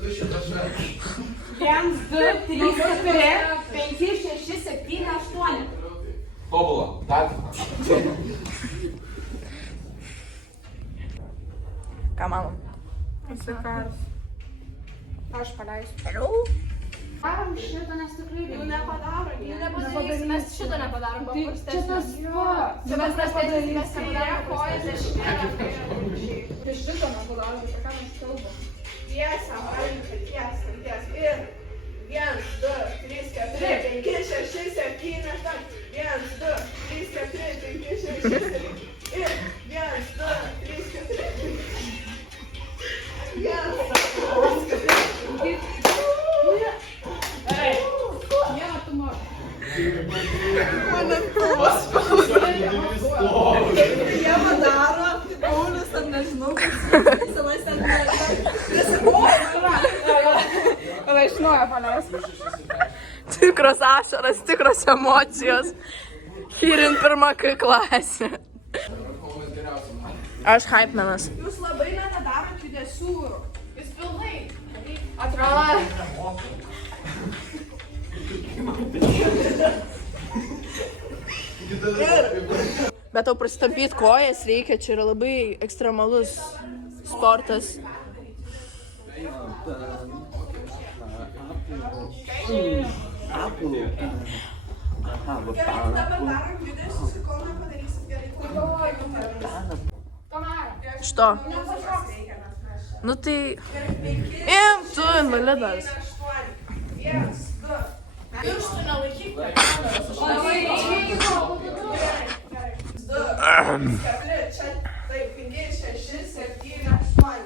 1, 2, 3, 4, 5, 6, 7, 8. Tobula. Так? Ką manom? Aš paleisiu. Hello? Darom šitą, nes tikrai jau nepadarom. Nepadarysim, mes šito nepadarom, Tai čia tas pats. Čia mes prastesnis, mes nepadarom kojas prastesnis. Tai šito nepadarom, apie ką mes kalbam. Tiesa, ranka, tiesa. Ir 1, 2, 3, 4, 5, 6, 7, 8. 1, 2, 3, 4, 5, 6, 7. Ir 1, 2, 3, 4, 5. 1, 2, 3, 4. Vieną tu nori. Jie padaro, Paulius, ar nežinau, senas ten Tada iš naujo paleisiu. Tikros ašaras, tikros emocijos. Hyrin pirma klasė. Aš hypemenas. Jūs labai nedarot judesių. Jūs pilnai. Atrodo. Bet tau pristabdyti kojas reikia, čia yra labai ekstremalus sportas. Dabar darom judesius, kol nepadarysit gerai. Što? Nu tai... Im, tu invalidas. 1, 2. Pirštų nelaikyk. 2, 4, čia, taip, 5, 6, 7, 8.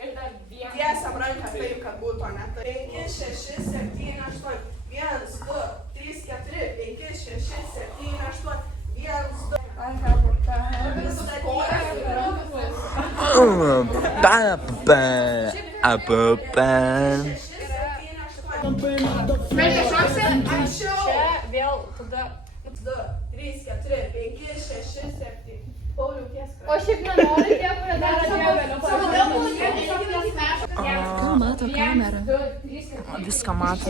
Ir dar vieną. Tiesiam ranką taip, kad būtų, ne? 5, 6, 7, 8. 1, 2, 3, 4, 5, 6, 7, 8. 1, 2. Reikia šoksi? Čia vėl tada. 2, 3, 4, 5, 6, 7. Pauliau, tiesa. O šiaip nenori tie, kurie daro tie vėliau. Ką mato kamera? 2, 3, 4. Viską mato.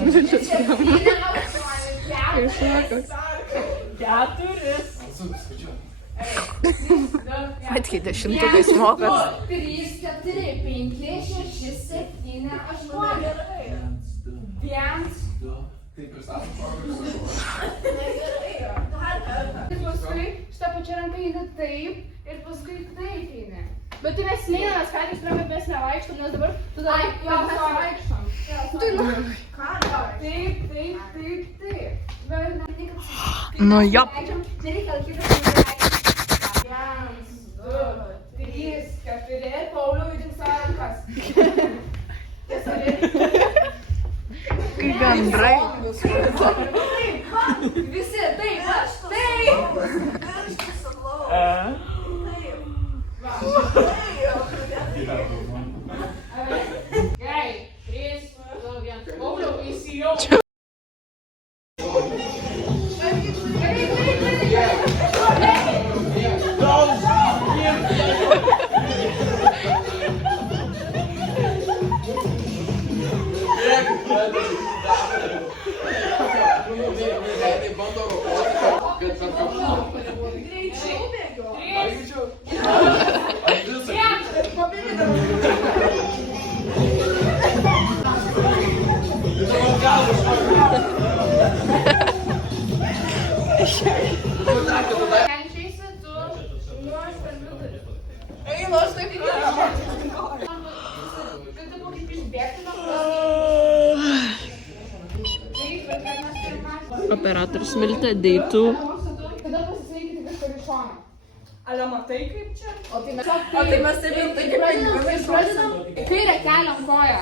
Atkeitė šimtukais mokas. 3, 4, 5, 6, 7, 8. 1. Ir paskui šitą pačią ranką eina taip ir paskui taip eina. Bet tai mes neinamės, ką tik turime, mes nevaikštom, nes dabar tu dar jau mes nevaikštom. Tai nu, taip. Bet nereikia, kad... Nu, jop. Nereikia laikyti, kad 1, 2, 3, 4. Pauliau, judink savo rankas. Kai gandrai. visi, taip. Gerai. 3, 2, 1. Pauliau, įsijau. Kenčiaisi tu. Einu, aš taip įdėjau. Kad tu kaip išbėgti nuo Operatorius Miltė, deitų. Tada pasisveikyti viską iš šono. Ale matai kaip čia? O tai mes taip jau tai kaip pingvinai šoksam. kairę keliam koją.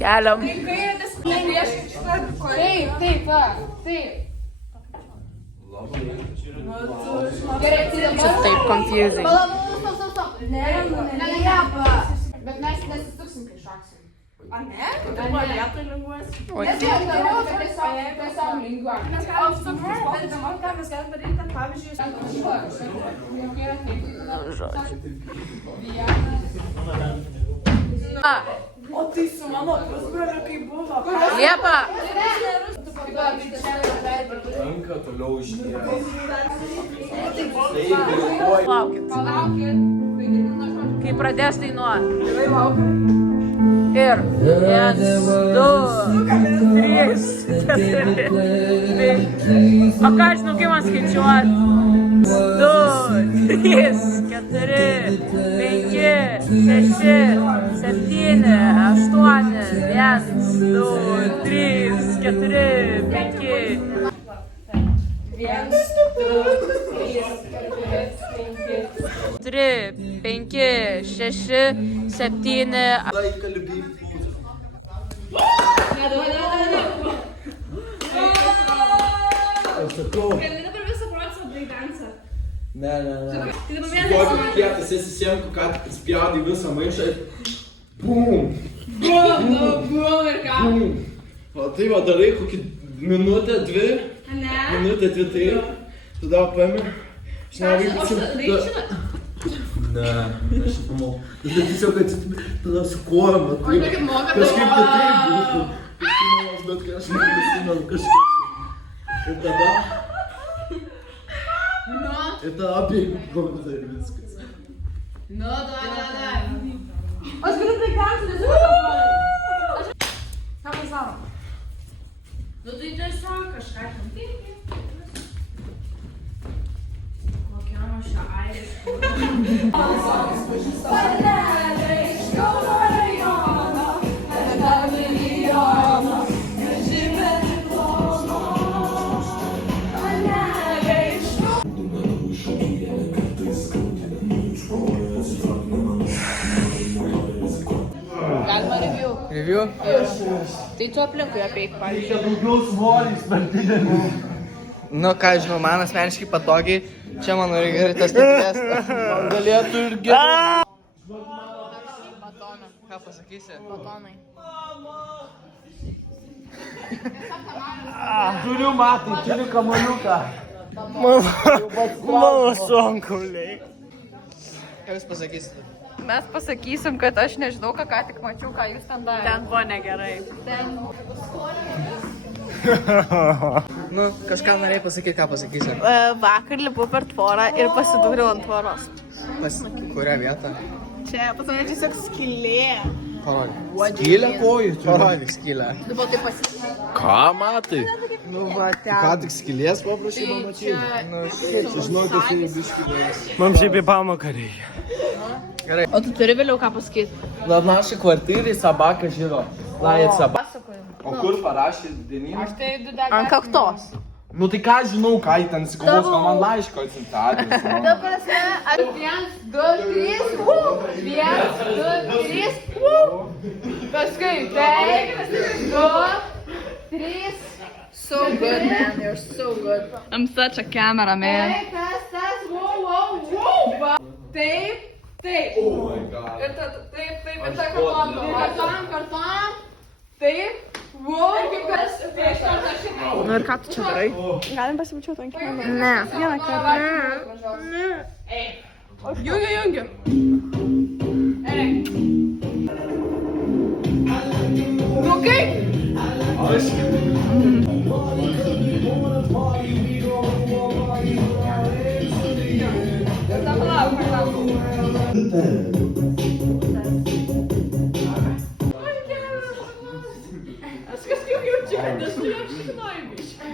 Keliam. Tai kairė prieš šitą koją. Taip, va. Taip. Gerai, tai dabar. Taip, confusing. Stop. Ne. Bet mes nesistuksim, kai šoksim. A ne? Tai buvo vietoj linguosi. Tiesiog linguojam. Mes galim sukurti, bet dabar ką mes galim padaryti, kad pavyzdžiui... Žodžiu. O tai su mano pusbroliu kaip buvo. Liepa! Ranką toliau išties. Laukit. Kai pradės dainuoti. Ir 1, 2, 3, 4, 5. O ką aš žinau, kaip man skaičiuoti? 2, 3, 4, 5, 6, 7, 8, 1, 2, 3, 4, 5. 3, 5, 6, 7. Ne. Duokit kietas, esi sienku, ką tik spjaudai visą maišą ir bum! O tai va darai kokį minutę, 2. Minutę, 2 tai. Tada paėmė. Ne, aš nepamau. Tada tiesiog atsitimi, tada su kojom. Kažkaip kitaip būtų. Prisimenu, bet kai aš neprisimenu kažkaip. Ir tada... Ir tada apie gordą ir viskas. Aš galiu prikanti, nes jau papuolė. Ką mes darom? Nu tai tiesiog kažką ten. Kokia maša airiška. Galima review. Review? Tai tu aplinkui apeik, pavyzdžiui. Daugiau svoris per didelį. Nu, ką žinau, man asmeniškai patogiai. Čia mano Rigaritas tikės. Man galėtų ir geriau. Batoną. Ką pasakysi? Batonai. Turiu matai, turiu kamaliuką. Mano šonkauliai. Ką jūs pasakysite? Mes pasakysim, kad aš nežinau, ką tik mačiau, ką jūs ten darėte. Ten buvo negerai. Nu, kažką norėjai pasakyti, ką pasakysi? Vakar lipu per tvorą ir pasidūriau ant tvoros. Pas kurią vietą? Čia pas mane tiesiog skylė. Parodyk. Skylę kojų. Parodyk skylę. Dabar tai pasidūriau. Ką matai? Nu, va, ten. Ką tik skylės paprašai pamatyti? Nu, Žinau, kad tai biškilės. Mums šiaip į pamoką reikia. gerai. O tu turi vėliau ką pasakyti? Na, naši kvartyrai собака žino. Lajet собака. O kur parašė dienyną? Ant kaktos. Nu tai ką žinau, ką jį ten sikovos, gal man laiško atsiuntė adresą. Ta prasme, ar 1, 2, 3, 1, 2, 3, paskui 5, 2, 3, So good, man. You're so good. I'm such a cameraman. tas, wow. Taip. Oh my god. Ir taip, ir ta kartom. Taip, wow. Ir kaip kas, prieš kartą šitą. Nu ir ką tu čia darai? Galim pasibučiuoti ant kino. Ne. Vieną kartą. Jungi. Nu kaip? Aš kažkaip jaučiu, kad esu jau šiknoj biškai.